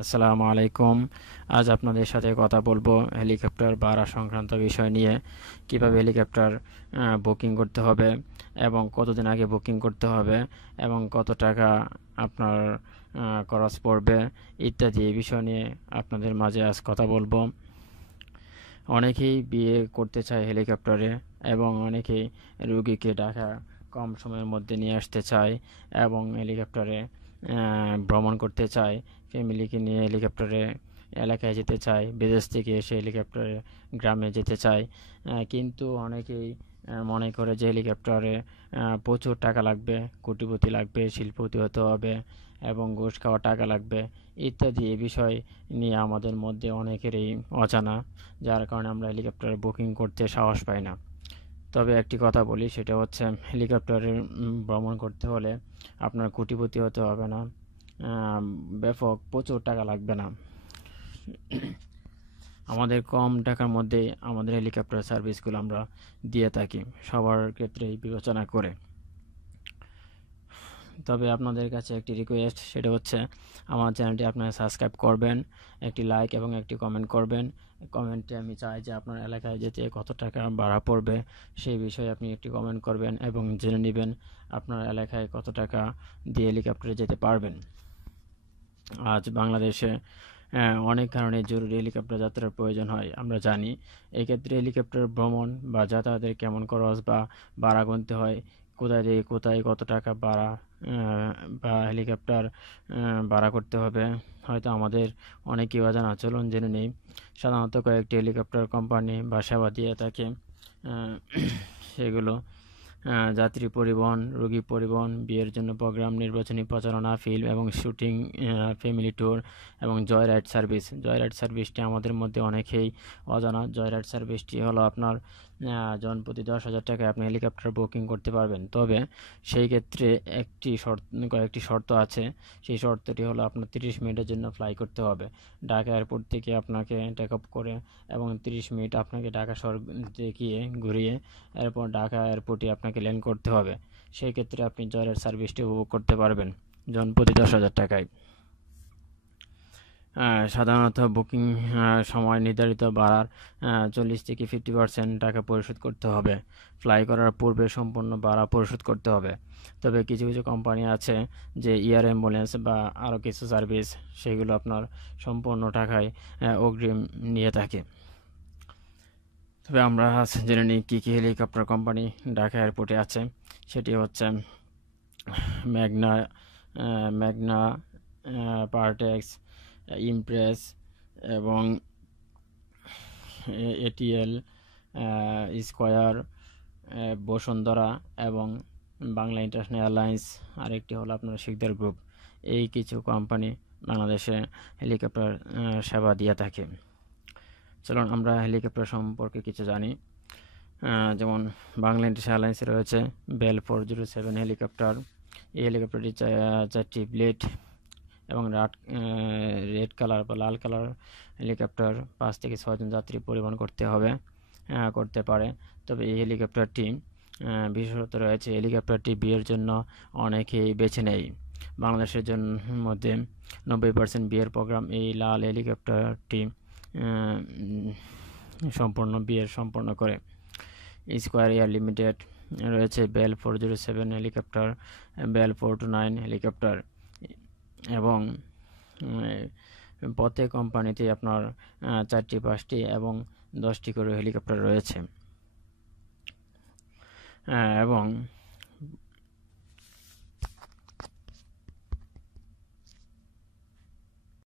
আসসালামু আলাইকুম। আজ আপনাদের সাথে কথা বলবো হেলিকপ্টার ভাড়া সংক্রান্ত বিষয় নিয়ে। কিভাবে হেলিকপ্টার বুকিং করতে হবে এবং কতদিন আগে বুকিং করতে হবে এবং কত টাকা আপনার খরচ পড়বে ইত্যাদি এই বিষয় নিয়ে আপনাদের মাঝে আজ কথা বলবো। অনেকেই বিয়ে করতে চায় হেলিকপ্টারে এবং অনেকেই রুগীকে ঢাকা কম সময়ের মধ্যে নিয়ে আসতে চায় এবং হেলিকপ্টারে ভ্রমণ করতে চায়, ফ্যামিলিকে নিয়ে হেলিকপ্টারে এলাকায় যেতে চায়, বিদেশ থেকে এসে হেলিকপ্টারে গ্রামে যেতে চায়। কিন্তু অনেকেই মনে করে যে হেলিকপ্টারে প্রচুর টাকা লাগবে, কোটিপতি লাগবে, শিল্পপতি হতে হবে এবং ঘুষ খাওয়া টাকা লাগবে ইত্যাদি এই বিষয় নিয়ে আমাদের মধ্যে অনেকেরই অজানা, যার কারণে আমরা হেলিকপ্টার বুকিং করতে সাহস পাই না। তবে একটি কথা বলি, সেটা হচ্ছে হেলিকপ্টারে ভ্রমণ করতে হলে আপনার কোটিপতি হতে হবে না, ব্যাপক প্রচুর টাকা লাগবে না। আমাদের কম টাকার মধ্যে আমাদের হেলিকপ্টার সার্ভিসগুলো আমরা দিয়ে থাকি, সবার ক্ষেত্রেই বিবেচনা করে। তবে আপনাদের কাছে একটি রিকোয়েস্ট, সেটা হচ্ছে আমার চ্যানেলটি আপনারা সাবস্ক্রাইব করবেন, একটি লাইক এবং একটি কমেন্ট করবেন। কমেন্টে আমি চাই যে আপনার এলাকায় যেতে কত টাকা ভাড়া পড়বে সেই বিষয়ে আপনি একটি কমেন্ট করবেন এবং জেনে নেবেন আপনার এলাকায় কত টাকা দিয়ে হেলিকপ্টারে যেতে পারবেন। আজ বাংলাদেশে অনেক কারণে জরুরি হেলিকপ্টার যাত্রার প্রয়োজন হয়, আমরা জানি। এক্ষেত্রে হেলিকপ্টার ভ্রমণ বা যাতায়াতের কেমন খরচ বা ভাড়া গুনতে হয়, কোথায় থেকে কোথায় কত টাকা ভাড়া বা হেলিকপ্টার ভাড়া করতে হবে, হয়তো আমাদের অনেকেই অজানা। চলুন জেনে নেই। সাধারণত কয়েকটি হেলিকপ্টার কোম্পানি বা সেবা দিয়ে থাকে। সেগুলো যাত্রী পরিবহন, রোগী পরিবহন, বিয়ের জন্য প্রোগ্রাম, নির্বাচনী প্রচারণা, ফিল্ম এবং শুটিং, ফ্যামিলি ট্যুর এবং joy ride service. Joy ride সার্ভিসটি আমাদের মধ্যে অনেকেই অজানা। জয় রাইড সার্ভিসটি হলো আপনার জনপ্রতি 10,000 টাকায় আপনি হেলিকপ্টার বুকিং করতে পারবেন। তবে সেই ক্ষেত্রে কয়েকটি শর্ত আছে। সেই শর্তটি হলো আপনার 30 মিনিটের জন্য ফ্লাই করতে হবে। ঢাকা এয়ারপোর্ট থেকে আপনাকে টেক অফ করে এবং 30 মিনিট আপনাকে ঢাকা শহর দেখিয়ে ঘুরিয়ে এরপর ঢাকা এয়ারপোর্টে আপনাকে ল্যান্ড করতে হবে। সেই ক্ষেত্রে আপনি জয় রাইড সার্ভিসটি উপভোগ করতে পারবেন জনপ্রতি 10,000 টাকায়। সাধারণত বুকিং সময় নির্ধারিত ভাড়ার 40 থেকে 50% টাকা পরিশোধ করতে হবে। ফ্লাই করার পূর্বে সম্পূর্ণ ভাড়া পরিশোধ করতে হবে। তবে কিছু কিছু কোম্পানি আছে যে এয়ার অ্যাম্বুলেন্স বা আরও কিছু সার্ভিস, সেগুলো আপনার সম্পূর্ণ টাকায় অগ্রিম নিয়ে থাকে। তবে আমরা জেনে নিই কী কী হেলিকপ্টার কোম্পানি ঢাকা এয়ারপোর্টে আছে। সেটি হচ্ছে ম্যাগনা, ম্যাগনা, পার্টেক্স, ইমপ্রেস এবং এটিএল, স্কয়ার, বসুন্ধরা এবং বাংলা ইন্টারন্যাশনাল এয়ারলাইন্স। আরেকটি হলো আপনার শিকদার গ্রুপ। এই কিছু কোম্পানি বাংলাদেশে হেলিকপ্টার সেবা দিয়ে থাকে। চলুন আমরা হেলিকপ্টার সম্পর্কে কিছু জানি। যেমন বাংলা ইন্টারন্যাশনাল এয়ারলাইন্সে রয়েছে বেল 407 হেলিকপ্টার। এই হেলিকপ্টারটি 4টি ব্লেড এবং রেড কালার বা লাল কালার হেলিকপ্টার 5 থেকে 6 জন যাত্রী পরিবহন করতে পারে। তবে এই হেলিকপ্টারটি বিশেষত রয়েছে, হেলিকপ্টারটি বিয়ের জন্য অনেকেই বেছে নেয়। বাংলাদেশের জন্য মধ্যে 90% বিয়ের প্রোগ্রাম এই লাল হেলিকপ্টারটি সম্পন্ন করে। স্কয়ার এয়ার লিমিটেড রয়েছে বেল 407 হেলিকপ্টার, বেল 429 হেলিকপ্টার এবং প্রত্যেক কোম্পানিতে আপনার 4টি, 5টি এবং 10টি করে হেলিকপ্টার রয়েছে। এবং